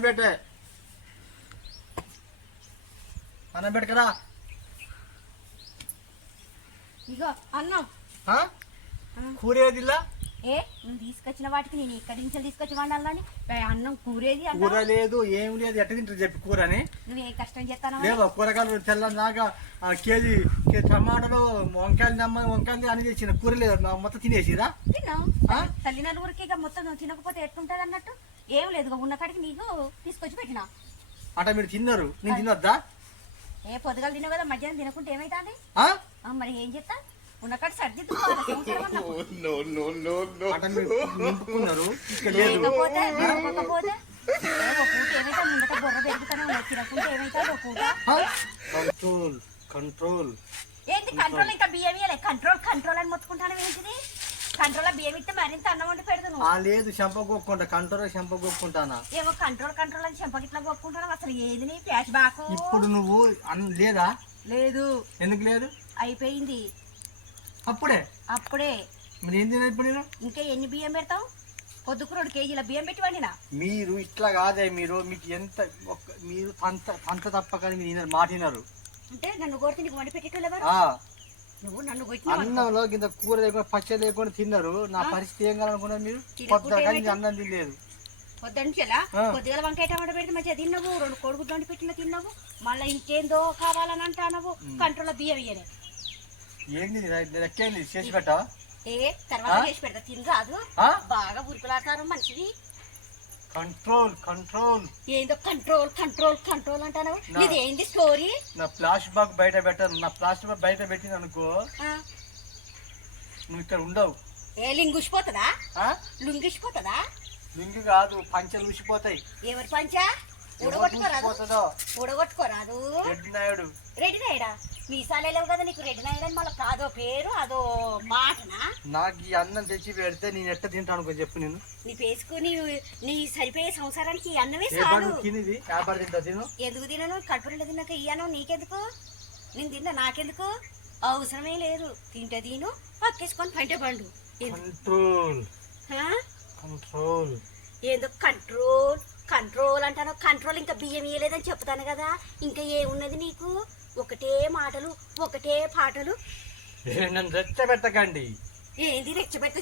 అన్నం పెట్టే అన్నం పెట్టుకరా ఇగో అన్నం కూర ఏదిలా ఏ నువ్వు తీసుకొచ్చిన వాటికి నేను ఎక్కడి నుంచి తీసుకొచ్చి వండాలని అన్నం కూరేది కూర లేదు ఏం లేదు ఎట్ట తింటారు చెప్పి కూరని నువ్వు ఏం కష్టం చేస్తాను లేదు కూరగాయలు తెల్లదాకా కేజీ టమాటాలు వంకాయలు అని తెచ్చిన కూర లేదు మొత్తం తినేసిరా తిన్నావు తల్లి నలుగురికి ఇక మొత్తం తినకపోతే ఎట్లుంటది అన్నట్టు ఏం లేదు ఉన్న కాడికి నీకు తీసుకొచ్చి పెట్టినా అట మీరు తిన్నారు నేను తినొద్దా ఏ పొద్దుగాలు తిన్నావు కదా మధ్యాహ్నం తినకుంటే ఏమైతుంది మరి ఏం చెప్తా ఉన్నకాడ నింపుకున్నారు లేకపోతే ఏమైతే ముందట బొర్ర పెరుగుతానే తినకుంటే ఏమైతుంది కంట్రోల్ కంట్రోల్ ఏంటి కంట్రోల్ ఇంకా బియ్యం ఇయ్యలే కంట్రోల్ అని మొత్తుకుంటాను ఏంటిది కంట్రోల్ బియ్యం ఇస్తే మరింత అన్నం వండి పెడతాను లేదు చెంప కొక్కుంటా కంట్రోల్ చెంప కొక్కుంటానా ఏమో కంట్రోల్ అని చెంప గిట్లా కొక్కుంటాను అసలు ఏది నీ ప్యాచ్ బాకు ఇప్పుడు నువ్వు లేదా లేదు ఎందుకు లేదు అయిపోయింది అప్పుడే మరి ఏం తిన్నా ఇప్పుడు నేను ఇంకా ఎన్ని బియ్యం పెడతావు పొద్దుకు 2 కేజీల బియ్యం పెట్టి వండినా మీరు ఇట్లా కాదే మీకు ఎంత మీరు పంత తప్పకని మీరు మాటినారు అంటే నన్ను కోరితే నీకు వండి పెట్టేటోళ్ళు నువ్వు నన్ను అన్నంలో కింద కూర లేకుండా పచ్చడి లేకుండా తిన్నారు నా పరిస్థితి ఏం కావాలనుకున్నారు మీరు పొద్దుగా అన్నం తినలేదు పొద్దుంచేలా పొద్దుగల వంకాయ టమాటా పెడితే మంచిగా తిన్నావు 2 కోడిగుడ్లు వండి పెట్టిన తిన్నావు మళ్ళీ ఇంకేందో కావాలని అంటావు కంట్రోల్ బియ్యం ఇయ్యలే ఏంది ఎక్కేంది చేసి పెట్టావా తర్వాత చేసి పెడతా తిని రాదు బాగా ఉరుకులాడతారు మనిషిది కంట్రోల్ ఏందో కంట్రోల్ అంటాను ఇది ఏంది స్టోరీ నా ప్లాస్టిక్ బాగ్ బయట పెట్టాను నా ప్లాస్టిక్ బాగ్ బయట పెట్టింది అనుకో నువ్వు ఇక్కడ ఉండవు లింగుసిపోతుందా లింగు కాదు పంచలు ఊసిపోతాయి ఎవరి పంచ ఊడగొట్టుకోరాదు రెడ్డి నాయుడా మీసాలే లేవు కదా నీకు రెడ్డి నాయుడు అని మళ్ళీ కాదో పేరు అదో మాటనా నాకు ఈ అన్నం తెచ్చి పెడితే నేను ఎట్ట తింటాను చెప్పు నేను నీ పేసుకుని నీ సరిపోయే సంసారానికి అన్నమే చాలు తినేది తిను ఎందుకు తినను కడుపు నిండా తిన్నాక ఇయ్యాను నీకెందుకు నేను తిన్నా నాకెందుకు అవసరమే లేదు తింటే తిను పక్కేసుకొని పంటే పండు ఏందో కంట్రోల్ అంటాను కంట్రోల్ ఇంకా బియ్యం ఇయ్యలేదని చెప్తాను కదా ఇంకా ఏమున్నది నీకు ఒకటే మాటలు ఒకటే పాటలు రెచ్చబెట్టకండి ఏంది రెచ్చబెట్ట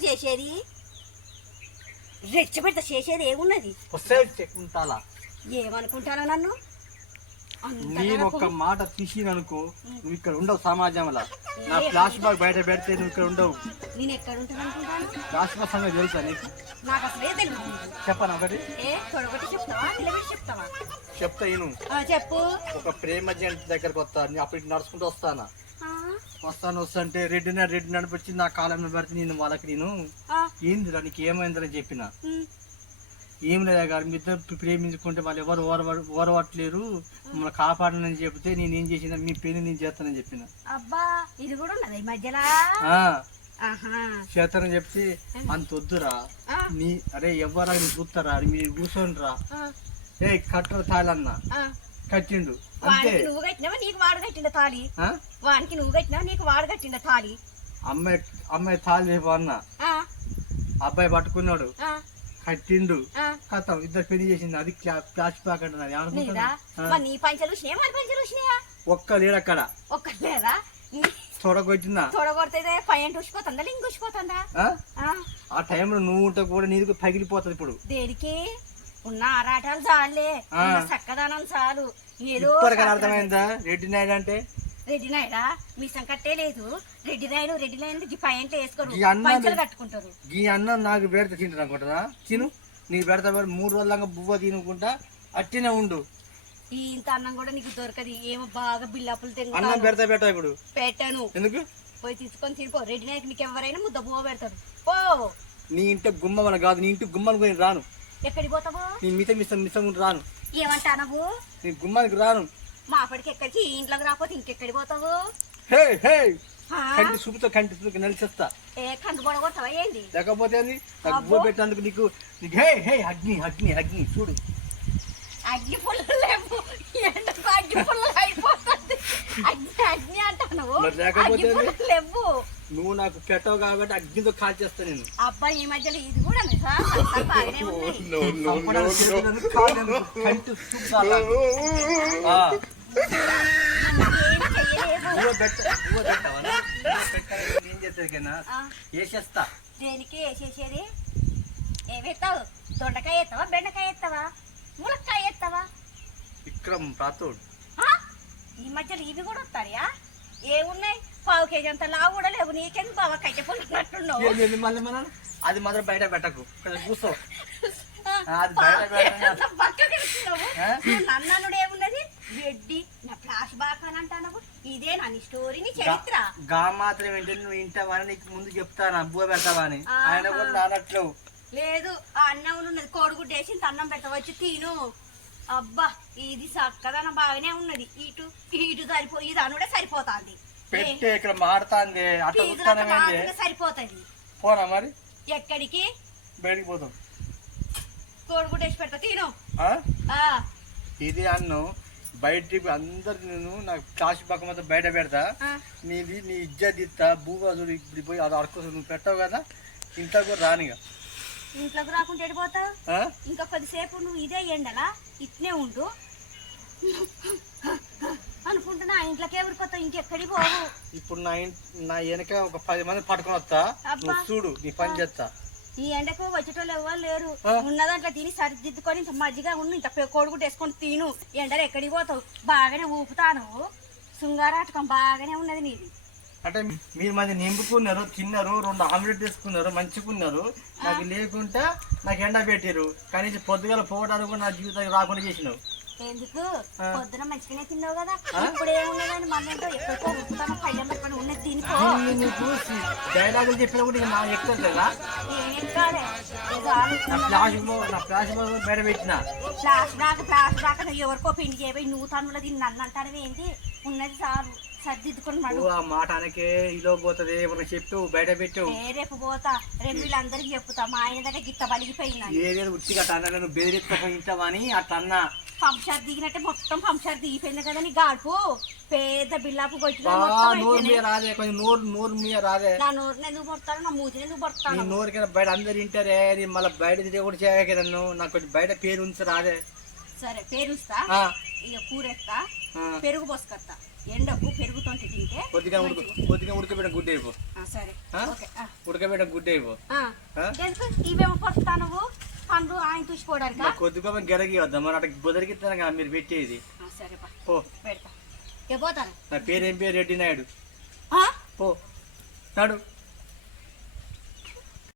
చేసేది ఏమున్నది ఏమనుకుంటానా నన్ను నేను ఒక మాట తీసిననుకో నువ్వు ఇక్కడ ఉండవు సమాజంలో నా ఫ్లాష్ బాగ్ బయట పెడితే నువ్వు ఇక్కడ ఉండవు నేను ఎక్కడ ఉంటాను అనుకుంటాను ఫ్లాష్ బాగ్ సంగతి తెలుసా నీకు నాకు అసలే తెలియదు చెప్పను ఒకటి చెప్తావా చెప్తా నేను చెప్పు ఒక ప్రేమ జంట దగ్గరకు వస్తాను అప్పుడు నడుచుకుంటూ వస్తానంటే రెడ్డి నడిపించి నా కాలంలో పెడితే నేను వాళ్ళకి నేను ఏందిరా నీకు ఏమైందని చెప్పిన ఏం లేదా గారు మీ ఇద్దరు ప్రేమించుకుంటే వాళ్ళు ఎవరు ఓరవట్లేరు మమ్మల్ని కాపాడనని చెప్తే నేను ఏం చేసిన మీ పెళ్లి నేను చేస్తానని చెప్పిన అబ్బా ఇది కూడా ఉన్నది మధ్యలో చేస్తానని చెప్తే అంత వద్దురా నీ అరే ఎవరా నీ చూస్తారా మీరు కూర్చోండిరా కట్టరు తాళన్న కట్టిండు అంతే నువ్వు కట్టినావా నీకు వాడు కట్టిండ తాళి వానికి నువ్వు కట్టినావా నీకు వాడు కట్టిండ తాళి అమ్మాయి తాళి అన్న అబ్బాయి పట్టుకున్నాడు కట్టిండు కథం ఇద్దరు పెళ్లి చేసింది అది ప్లాస్టిక్ ప్యాక్ అంటున్నది నీ పంచలు ఒక్క లేడు అక్కడ ఒక్క లేరా చూడగొట్టిందా చూడగొడితే పైన ఊసిపోతుందా లింగ్ ఊసిపోతుందా ఆ టైంలో నువ్వు ఉంటే కూడా నీకు పగిలిపోతుంది ఇప్పుడు దేనికి ఉన్న ఆరాటాలు చాలే చక్కదనం చాలు ఏదో అర్థమైందా రెడ్డి నాయుడు అంటే రెడ్డి నాయుడా మీ సంకట్టే లేదు రెడ్డి నాయుడు పైన వేసుకోరు పంచలు కట్టుకుంటారు ఈ అన్నం నాకు పెడితే తింటారు అనుకుంటారా తిను నీకు పెడతా 3 రోజులంగా బువ్వ తినుకుంటా అట్టినే ఉండు ఇంత అన్నం కూడా నీకు దొరకదు ఏమో బాగా బిల్లాపులు అన్నం పెడతా ఇప్పుడు పెట్టాను ఎందుకు పోయి తీసుకొని తినిపో రెడ్డి నాయుడు నీకు ఎవరైనా ముద్ద బువ్వ పెడతారు పో నీ ఇంటి గుమ్మల కాదు నీ ఇంటి గుమ్మలు కొని రాను ఎక్కడికి పోతావు నీ మిసం రాను ఏమంటా నువ్వు నీ గుమ్మానికి రాను మా అప్పటికి ఎక్కడికి ఇంట్లోకి రాకపోతే ఇంకెక్కడికి పోతావు కంటి చూపుతో నలిచేస్తా కంటి పొడగొడతావా ఏంది లేకపోతే పెట్టేందుకు నీకు అగ్ని చూడు అగ్ని పుల్లలు లేవు అగ్ని పుల్లలు అయిపోతుంది అగ్ని అంటాను లేవు నువ్వు నాకు పెట్టవు కాబట్టి అగ్గితో కాల్ చేస్తా నేను. అబ్బాయి ఈ మధ్యలో ఇది కూడా బాగానే ఉన్నాయి. చంపడానికి చేతులను కాళ్ళు కంటి చూపాలా? ఏం చేస్తారు కన్నా వేసేస్తా. దేనికి వేసేసేది? ఏమేస్తావు? దొండకాయ ఎత్తావా, బెండకాయ ఎత్తావా, ములక్కాయ ఎత్తావా? విక్రమ్ రాథోడ్. ఈ మధ్యలో ఇవి కూడా వస్తాయా? ఏమున్నాయి? పావు కేజీ అంత లావు కూడా లేవు. నీకెందుకు బాగా కట్టె పొందుతున్నట్టున్నావు? మళ్ళీ మనం అది మాత్రం బయట పెట్టకు, కూర్చో. నన్నుడు ఏమున్నది? వెడ్డి నా ఫ్లాష్ బాక్ అని అంటావు. ఇదే నా స్టోరీని చరిత్ర. గా మాత్రం ఏంటి? నువ్వు ఇంటావని నీకు ముందు చెప్తాను, అబ్బువ పెడతావా అని. ఆయన కూడా నానట్లు లేదు. ఆ అన్నం ఉన్నది, కోడిగుడ్డు వేసి అన్నం పెట్టవచ్చు, తిను. అబ్బా ఇది చక్కదనం బాగానే ఉన్నది. ఇటు ఇటు ఇది అనుడే సరిపోతాంది. పెట్టే ఇక్కడ మాడుతాంది, అట్లా సరిపోతుంది. పోనా మరి? ఎక్కడికి? బయటికి పోతాం. కోడిగుడ్డు వేసి పెడతా, తిను. ఇది అన్ను బయటికి అందరు నేను నాకు కాశీ పక్క మొత్తం బయట పెడతా. నీది నీ ఇజ్జత్ ఇస్తా. భూగాజుడు ఇప్పుడు పోయి అది అడుకో. నువ్వు పెట్టావు కదా, ఇంట్లో కూడా రానిగా. ఇంట్లోకి రాకుండా ఎడిపోతావు? ఇంకా కొద్దిసేపు నువ్వు ఇదే ఎండలా ఇట్నే ఉండు అనుకుంటున్నా. ఇంట్లోకి ఎవరిపోతావు? ఇంకెక్కడికి పోవు. ఇప్పుడు నా వెనక ఒక 10 మంది పట్టుకొని వస్తా. నువ్వు చూడు, నీ పని చేస్తా. ఈ ఎండకు వచ్చేటోళ్ళు ఎవరు లేరు. ఉన్నదాంట్లో తిని సరిదిద్దుకొని ఇంత మజ్జిగా ఉండు, ఇంత కోడిగుడ్డు వేసుకొని తిను. ఎండలు ఎక్కడికి పోతావు? బాగానే ఊపుతాను. శృంగారాటకం బాగానే ఉన్నది నీది. అంటే మీరు మంది నింపుకున్నారు, తిన్నారు, 2 ఆమ్లెట్ వేసుకున్నారు, మంచుకున్నారు. నాకు లేకుండా నాకు ఎండ పెట్టారు. కనీసం పొద్దుగల పోవడానికి కూడా నా జీవితానికి రాకుండా చేసినావు. ఎందుకు? పొద్దున మంచిగానే తిన్నావు కదా. ఇప్పుడు ఏమున్నదని మళ్ళీ ఎక్కడికో ఉప్పుతాను, పళ్ళెం పెట్టుకొని ఉన్నది తినిపో. చూసి డైలాగులు చెప్పినా కూడా నా ఎక్కువ కదా. బయట పెట్టిన ఫ్లాష్ దాకా నువ్వు ఎవరికో పిండి చేయబోయి నువ్వు తనులో తిని నన్ను అంటాను ఏంటి? ఉన్నది సారు సర్దిద్దుకొని ఆ మాట అనకే ఇలో పోతుంది. ఏమన్నా చెప్పు, బయట పెట్టు. రేపు పోతా, రేపు వీళ్ళందరికి చెప్పుతా. మా ఆయన దగ్గర గిట్ట బలిగిపోయినా ఏదేదో ఉట్టిగా అన్నా నువ్వు బెదిరిస్తావా అని అట్లా అన్నా. పంచారు దిగినట్టే మొత్తం పంచారు దిగిపోయింది కదా నీ గాడుపు. పెద్ద బిల్లాపు కొట్టినా రాదే, కొంచెం నోరు మీద రాదే. నా నోరుని ఎందుకు పడతాను, నా మూతిని ఎందుకు పడతాను? నోరుకైనా బయట అందరు తింటారే, మళ్ళీ బయట తిరిగి కూడా చేయక నన్ను. నాకు కొంచెం బయట పేరు ఉంచి రాదే. సరే పేరుస్తా, ఇక కూరేస్తా, పెరుగు పోసుకొస్తా. ఎండకు పెరుగుతుంటే తింటే కొద్దిగా ఉడకబెట్టిన గుడ్డ అయిపో. సరే ఉడకబెట్టిన గుడ్డ అయిపో. ఇవేమో పడతా నువ్వు పండు ఆయన చూసిపోవడానికి కొద్దిగా గెరగి వద్దాం. మరి అటు బుదరికిస్తాను కదా మీరు పెట్టేది. సరే పో పెడతా. పోతాను. నా పేరు ఏం పేరు? రెడ్డి నాయుడు. పో నాడు.